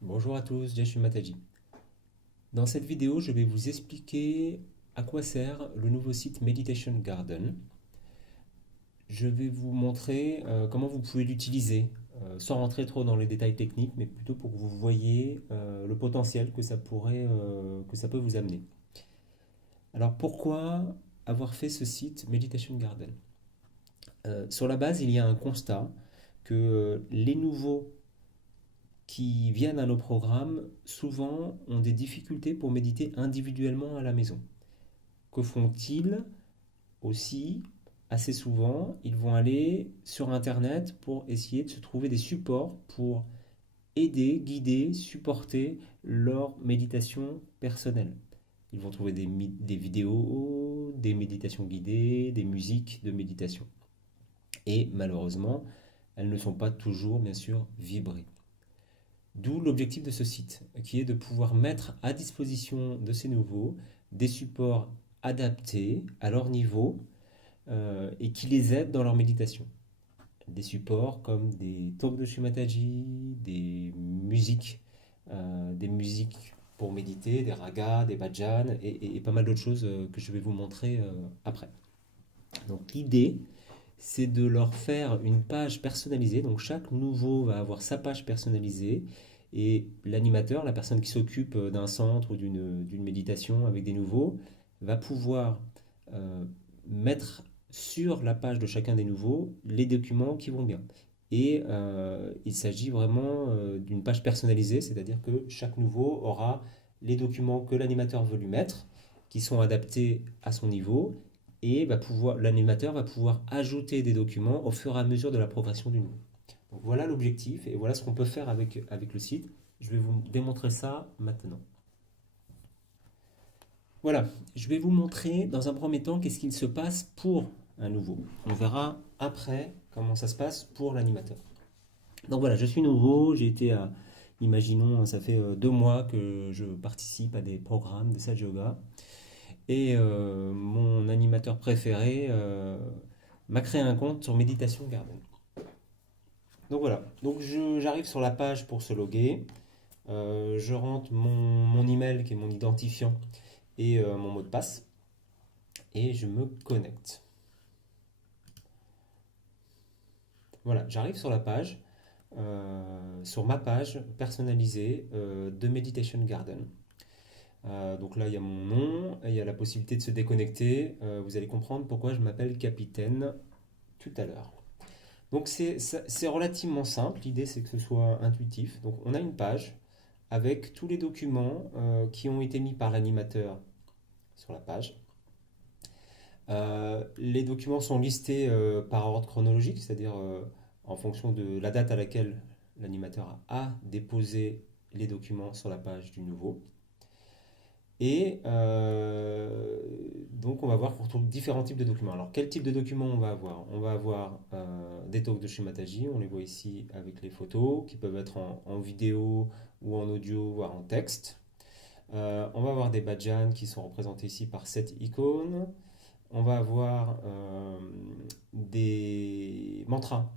Bonjour à tous, Joshua Mataji. Dans cette vidéo, je vais vous expliquer à quoi sert le nouveau site Meditation Garden. Je vais vous montrer comment vous pouvez l'utiliser, sans rentrer trop dans les détails techniques, mais plutôt pour que vous voyez le potentiel que ça peut vous amener. Alors pourquoi avoir fait ce site Meditation Garden? Sur la base, il y a un constat que les nouveaux qui viennent à nos programmes, souvent ont des difficultés pour méditer individuellement à la maison. Que font-ils aussi? Assez souvent, ils vont aller sur Internet pour essayer de se trouver des supports pour aider, guider, supporter leur méditation personnelle. Ils vont trouver des vidéos, des méditations guidées, des musiques de méditation. Et malheureusement, elles ne sont pas toujours, bien sûr, vibrées. D'où l'objectif de ce site, qui est de pouvoir mettre à disposition de ces nouveaux des supports adaptés à leur niveau et qui les aident dans leur méditation. Des supports comme des talks de Shumataji, des musiques pour méditer, des ragas, des bhajans et pas mal d'autres choses que je vais vous montrer après. Donc l'idée, c'est de leur faire une page personnalisée. Donc chaque nouveau va avoir sa page personnalisée et l'animateur, la personne qui s'occupe d'un centre ou d'une méditation avec des nouveaux, va pouvoir euh, mettre sur la page de chacun des nouveaux les documents qui vont bien. Et il s'agit vraiment d'une page personnalisée, c'est-à-dire que chaque nouveau aura les documents que l'animateur veut lui mettre, qui sont adaptés à son niveau, et l'animateur va pouvoir ajouter des documents au fur et à mesure de la progression du niveau. Donc voilà l'objectif et voilà ce qu'on peut faire avec le site. Je vais vous démontrer ça maintenant. Voilà, je vais vous montrer dans un premier temps qu'est-ce qu'il se passe pour un nouveau. On verra après comment ça se passe pour l'animateur. Donc voilà, je suis nouveau, imaginons, ça fait 2 mois que je participe à des programmes de Satya Yoga. Et mon animateur préféré m'a créé un compte sur Meditation Garden. Donc voilà, j'arrive sur la page pour se loguer. Je rentre mon email qui est mon identifiant et mon mot de passe. Et je me connecte. Voilà, j'arrive sur la page, sur ma page personnalisée de Meditation Garden. Donc là, il y a mon nom, et il y a la possibilité de se déconnecter. Vous allez comprendre pourquoi je m'appelle Capitaine tout à l'heure. Donc c'est relativement simple, l'idée c'est que ce soit intuitif. Donc on a une page avec tous les documents qui ont été mis par l'animateur sur la page. Les documents sont listés par ordre chronologique, c'est-à-dire en fonction de la date à laquelle l'animateur a déposé les documents sur la page du nouveau. Et donc, on va voir qu'on retrouve différents types de documents. Alors, quel type de documents on va avoir? On va avoir des talks de Shumataji, on les voit ici avec les photos, qui peuvent être en vidéo ou en audio, voire en texte. On va avoir des bhajans qui sont représentés ici par cette icône. On va avoir des mantras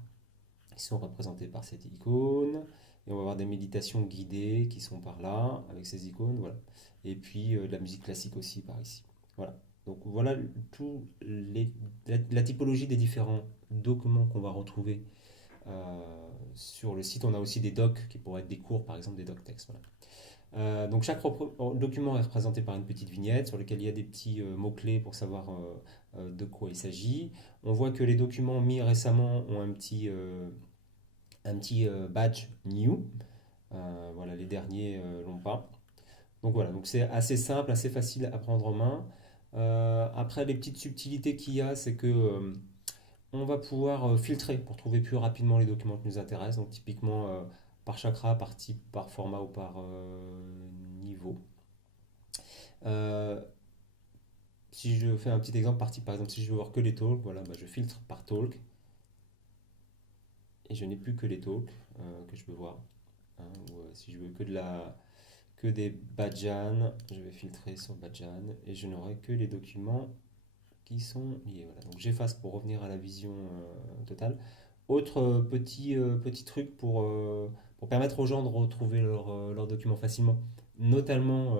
qui sont représentés par cette icône. Et on va avoir des méditations guidées qui sont par là, avec ces icônes. Voilà. Et puis de la musique classique aussi par ici. Voilà. Donc voilà la typologie des différents documents qu'on va retrouver sur le site. On a aussi des docs qui pourraient être des cours, par exemple des docs textes. Voilà. Donc chaque document est représenté par une petite vignette sur laquelle il y a des petits mots-clés pour savoir de quoi il s'agit. On voit que les documents mis récemment ont un petit badge new. Voilà, les derniers l'ont pas. Donc voilà, donc c'est assez simple, assez facile à prendre en main. Après, les petites subtilités qu'il y a, c'est que on va pouvoir filtrer pour trouver plus rapidement les documents qui nous intéressent. Donc typiquement par chakra, par type, par format ou par niveau. Euh, Si je fais un petit exemple par type, par exemple, si je veux voir que les talks, voilà, bah, je filtre par talk et je n'ai plus que les talks que je peux voir. Hein, ou si je veux que des bhajans, je vais filtrer sur bhajan et je n'aurai que les documents qui sont liés. Voilà. Donc j'efface pour revenir à la vision totale. Autre petit truc pour permettre aux gens de retrouver leurs documents facilement, notamment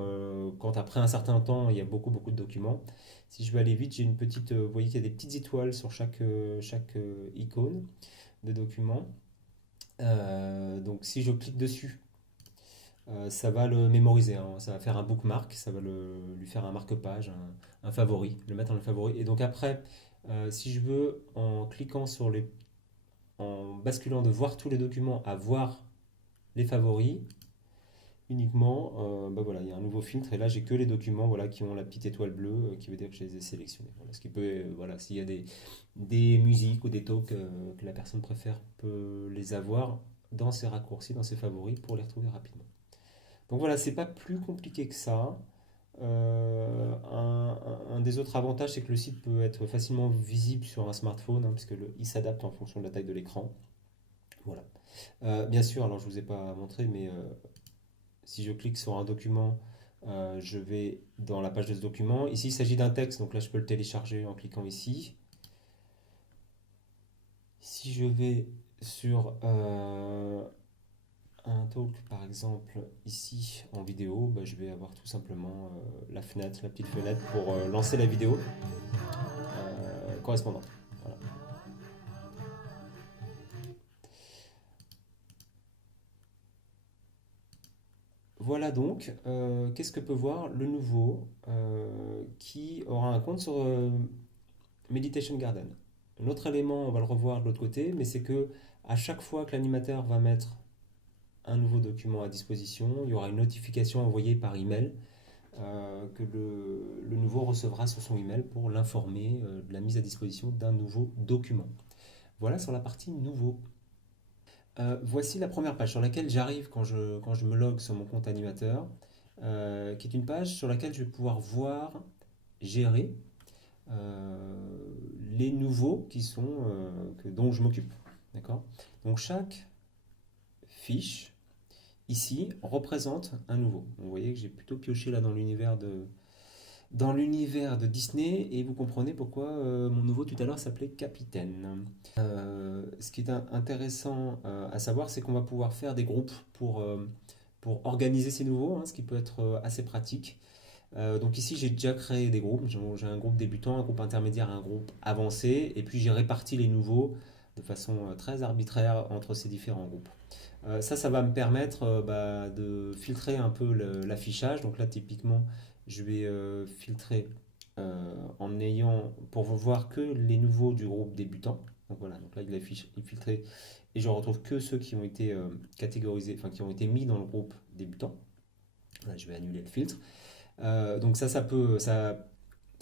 quand après un certain temps, il y a beaucoup de documents. Si je veux aller vite, j'ai une petite, vous voyez qu'il y a des petites étoiles sur chaque icône de document. Donc si je clique dessus, ça va le mémoriser, hein. Ça va faire un bookmark, ça va lui faire un marque-page, un favori, le mettre en favori. Et donc après, si je veux, en basculant de voir tous les documents à voir les favoris, uniquement, bah voilà, il y a un nouveau filtre et là j'ai que les documents voilà, qui ont la petite étoile bleue qui veut dire que je les ai sélectionnés. Voilà, ce qui peut, voilà, s'il y a des musiques ou des talks que la personne préfère, peut les avoir dans ses raccourcis, dans ses favoris pour les retrouver rapidement. Donc voilà, c'est pas plus compliqué que ça. Un des autres avantages, c'est que le site peut être facilement visible sur un smartphone, hein, puisque il s'adapte en fonction de la taille de l'écran. Voilà. Bien sûr, alors je vous ai pas montré, mais si je clique sur un document, je vais dans la page de ce document. Ici, il s'agit d'un texte, donc là, je peux le télécharger en cliquant ici. Si je vais sur un talk, par exemple, ici en vidéo, bah, je vais avoir tout simplement la petite fenêtre pour lancer la vidéo correspondante. Voilà. Voilà donc, qu'est-ce que peut voir le nouveau qui aura un compte sur Meditation Garden. Un autre élément, on va le revoir de l'autre côté, mais c'est que à chaque fois que l'animateur va mettre un nouveau document à disposition, il y aura une notification envoyée par email que le nouveau recevra sur son email pour l'informer de la mise à disposition d'un nouveau document. Voilà sur la partie nouveau. Voici la première page sur laquelle j'arrive quand je me log sur mon compte animateur, qui est une page sur laquelle je vais pouvoir voir, gérer les nouveaux dont je m'occupe. D'accord? Donc chaque fiche ici représente un nouveau. Vous voyez que j'ai plutôt pioché là dans l'univers de Disney et vous comprenez pourquoi mon nouveau tout à l'heure s'appelait Capitaine. Ce qui est intéressant à savoir, c'est qu'on va pouvoir faire des groupes pour organiser ces nouveaux, hein, ce qui peut être assez pratique. Donc ici, j'ai déjà créé des groupes. J'ai un groupe débutant, un groupe intermédiaire, un groupe avancé. Et puis j'ai réparti les nouveaux de façon très arbitraire entre ces différents groupes. Ça va me permettre bah, de filtrer un peu l'affichage. Donc là, typiquement, je vais filtrer pour voir que les nouveaux du groupe débutant. Donc voilà, donc là, il est filtré. Et je retrouve que ceux qui ont été catégorisés, enfin qui ont été mis dans le groupe débutant. Là, je vais annuler le filtre. Donc ça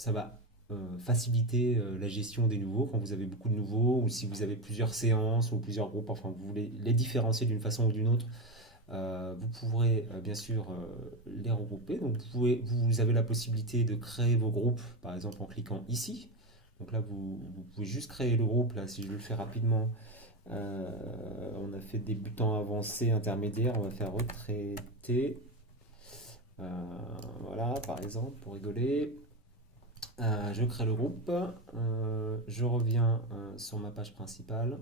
va faciliter la gestion des nouveaux quand vous avez beaucoup de nouveaux ou si vous avez plusieurs séances ou plusieurs groupes, enfin vous voulez les différencier d'une façon ou d'une autre. Vous pourrez bien sûr les regrouper. Donc vous avez la possibilité de créer vos groupes, par exemple en cliquant ici. Donc là, vous pouvez juste créer le groupe. Là, si je le fais rapidement, on a fait débutant, avancé, intermédiaire. On va faire retraité. Voilà, par exemple, pour rigoler. Je crée le groupe. Je reviens sur ma page principale.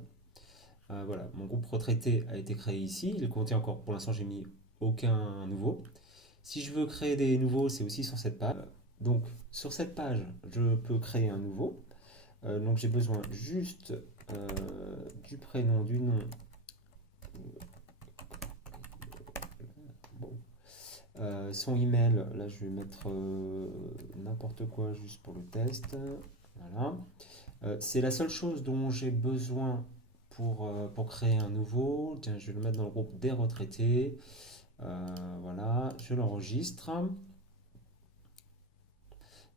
Voilà, mon groupe retraité a été créé ici. Il contient encore, pour l'instant, j'ai mis aucun nouveau. Si je veux créer des nouveaux, c'est aussi sur cette page. Donc, sur cette page, je peux créer un nouveau. Donc, j'ai besoin juste du prénom, du nom. Bon. Son email, là, je vais mettre n'importe quoi juste pour le test. Voilà. C'est la seule chose dont j'ai besoin pour créer un nouveau. Tiens, je vais le mettre dans le groupe des retraités. Voilà, je l'enregistre.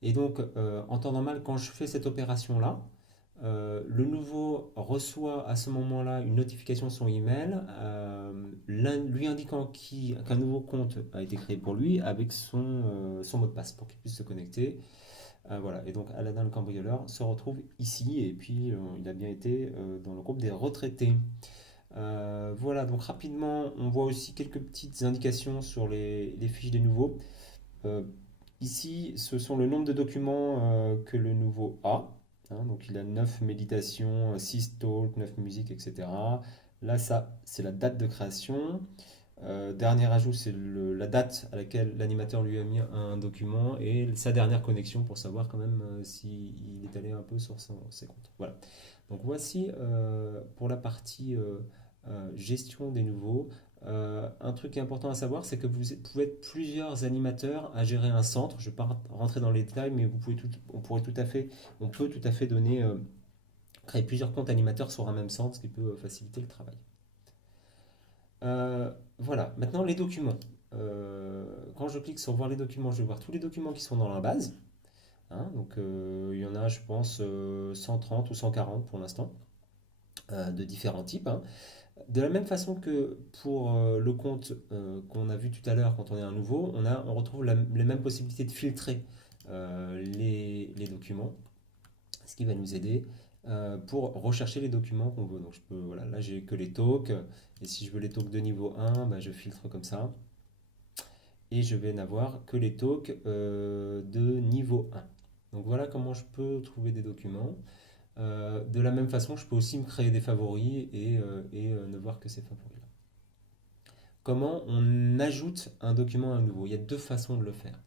Et donc, en temps normal, quand je fais cette opération-là, le nouveau reçoit à ce moment-là une notification sur son email lui indiquant qu'un nouveau compte a été créé pour lui avec son mot de passe pour qu'il puisse se connecter. Voilà, et donc Aladdin le cambrioleur se retrouve ici et puis il a bien été dans le groupe des retraités. Voilà, donc rapidement, on voit aussi quelques petites indications sur les fiches des nouveaux. Euh, Ici, ce sont le nombre de documents que le nouveau a. Hein, donc il a 9 méditations, 6 talks, 9 musiques, etc. Là, ça, c'est la date de création. Dernier ajout, c'est la date à laquelle l'animateur lui a mis un document et sa dernière connexion pour savoir quand même s'il est allé un peu sur ses comptes. Voilà. Donc voici pour la partie gestion des nouveaux. Un truc qui est important à savoir, c'est que vous pouvez être plusieurs animateurs à gérer un centre. Je ne vais pas rentrer dans les détails, mais on peut tout à fait créer plusieurs comptes animateurs sur un même centre, ce qui peut faciliter le travail. Voilà, maintenant les documents. Quand je clique sur voir les documents, je vais voir tous les documents qui sont dans la base. Hein. Donc il y en a, je pense, 130 ou 140 pour l'instant, de différents types. Hein. De la même façon que pour le compte qu'on a vu tout à l'heure quand on est un nouveau, on retrouve les mêmes possibilités de filtrer les documents, ce qui va nous aider pour rechercher les documents qu'on veut. Donc je peux, voilà, là j'ai que les talks, et si je veux les talks de niveau 1, bah, je filtre comme ça, et je vais n'avoir que les talks de niveau 1. Donc voilà comment je peux trouver des documents. De la même façon, je peux aussi me créer des favoris et ne voir que ces favoris-là. Comment on ajoute un document à un nouveau? Il y a deux façons de le faire.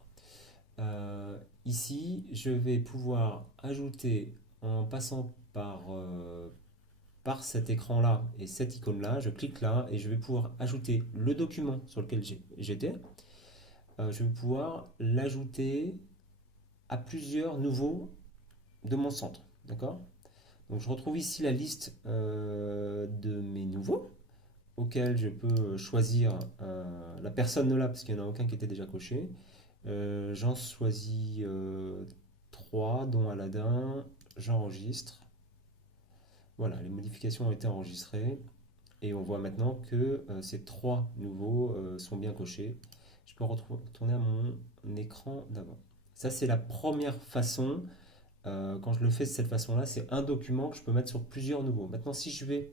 Ici, je vais pouvoir ajouter en passant par cet écran-là et cette icône-là. Je clique là et je vais pouvoir ajouter le document sur lequel j'étais. Je vais pouvoir l'ajouter à plusieurs nouveaux de mon centre. D'accord? Donc je retrouve ici la liste de mes nouveaux auxquels je peux choisir la personne là parce qu'il n'y en a aucun qui était déjà coché. J'en choisis 3 dont Aladdin. J'enregistre. Voilà, les modifications ont été enregistrées et on voit maintenant que ces 3 nouveaux sont bien cochés. Je peux retourner à mon écran d'avant. Ça, c'est la première façon. Quand je le fais de cette façon-là, c'est un document que je peux mettre sur plusieurs nouveaux. Maintenant, si je vais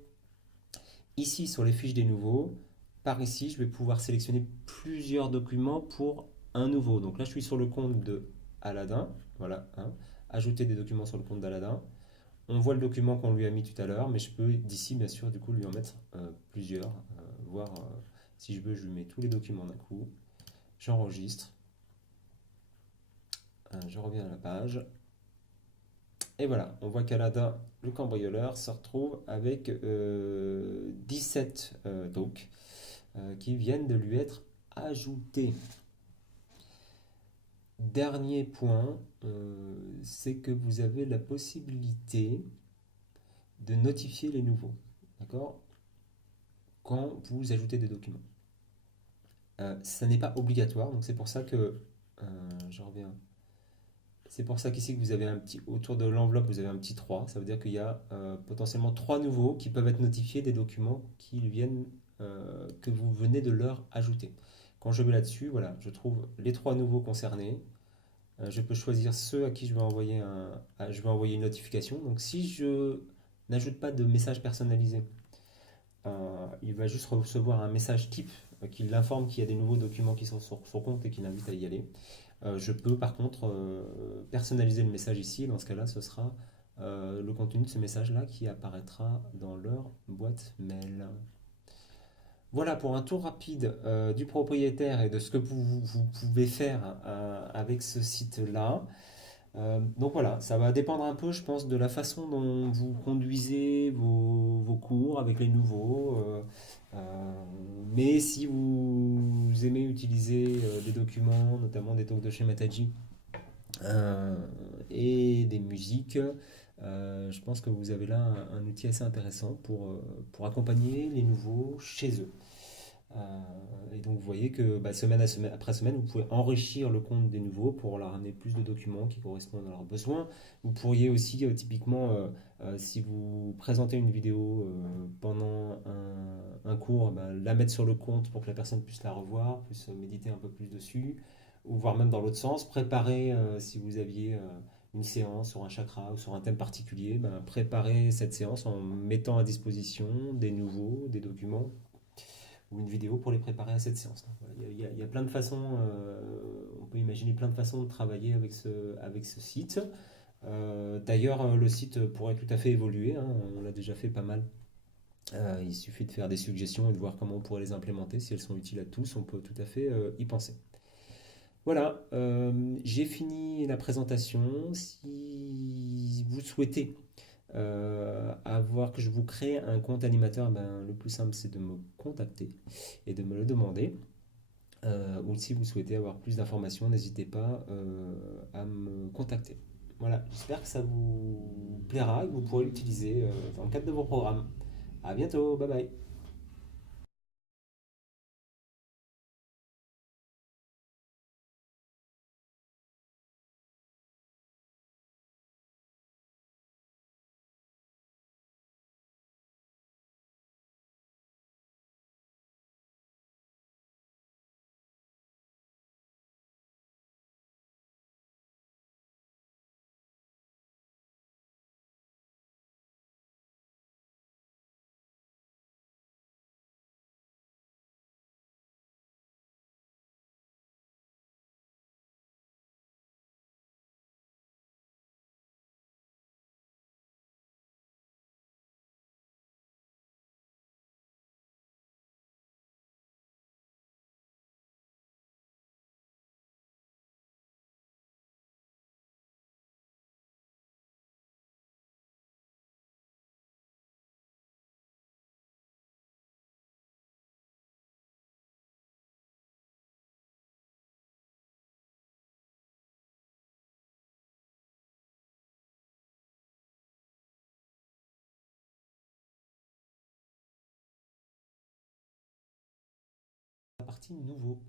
ici sur les fiches des nouveaux, par ici, je vais pouvoir sélectionner plusieurs documents pour un nouveau. Donc là, je suis sur le compte de Aladdin. Voilà, hein. Ajouter des documents sur le compte d'Aladdin. On voit le document qu'on lui a mis tout à l'heure, mais je peux d'ici, bien sûr, du coup, lui en mettre plusieurs. Voir si je veux, je lui mets tous les documents d'un coup. J'enregistre. Je reviens à la page. Et voilà, on voit qu'Aladin, le cambrioleur, se retrouve avec 17 talks qui viennent de lui être ajoutés. Dernier point, c'est que vous avez la possibilité de notifier les nouveaux, d'accord? Quand vous ajoutez des documents. Ça n'est pas obligatoire, donc c'est pour ça que je reviens. C'est pour ça qu'ici que vous avez un petit autour de l'enveloppe, vous avez un petit 3. Ça veut dire qu'il y a potentiellement 3 nouveaux qui peuvent être notifiés des documents qui viennent, que vous venez de leur ajouter. Quand je vais là-dessus, voilà, je trouve les 3 nouveaux concernés. Je peux choisir ceux à qui je vais envoyer une notification. Donc si je n'ajoute pas de message personnalisé, il va juste recevoir un message type qui l'informe qu'il y a des nouveaux documents qui sont sur son compte et qui l'invite à y aller. Je peux par contre personnaliser le message ici. Dans ce cas-là, ce sera le contenu de ce message-là qui apparaîtra dans leur boîte mail. Voilà pour un tour rapide du propriétaire et de ce que vous pouvez faire avec ce site-là. Donc voilà, ça va dépendre un peu, je pense, de la façon dont vous conduisez vos cours avec les nouveaux. Mais si vous aimez utiliser des documents, notamment des talks de chez Mataji euh, et des musiques, je pense que vous avez là un outil assez intéressant pour accompagner les nouveaux chez eux. Et donc vous voyez que bah, semaine après semaine, vous pouvez enrichir le compte des nouveaux pour leur amener plus de documents qui correspondent à leurs besoins. Vous pourriez aussi typiquement, si vous présentez une vidéo pendant un cours, bah, la mettre sur le compte pour que la personne puisse la revoir, puisse méditer un peu plus dessus, ou voire même dans l'autre sens, préparer si vous aviez une séance sur un chakra ou sur un thème particulier, bah, préparer cette séance en mettant à disposition des nouveaux, des documents ou une vidéo pour les préparer à cette séance. Voilà, il y a plein de façons, on peut imaginer plein de façons de travailler avec ce site. D'ailleurs, le site pourrait tout à fait évoluer, hein, on l'a déjà fait pas mal Il suffit de faire des suggestions et de voir comment on pourrait les implémenter. Si elles sont utiles à tous, on peut tout à fait y penser. Voilà, j'ai fini la présentation. Si vous souhaitez avoir que je vous crée un compte animateur, ben, le plus simple c'est de me contacter et de me le demander. Ou si vous souhaitez avoir plus d'informations, n'hésitez pas à me contacter. Voilà, j'espère que ça vous plaira et que vous pourrez l'utiliser dans le cadre de vos programmes. À bientôt, bye bye. La partie nouveau.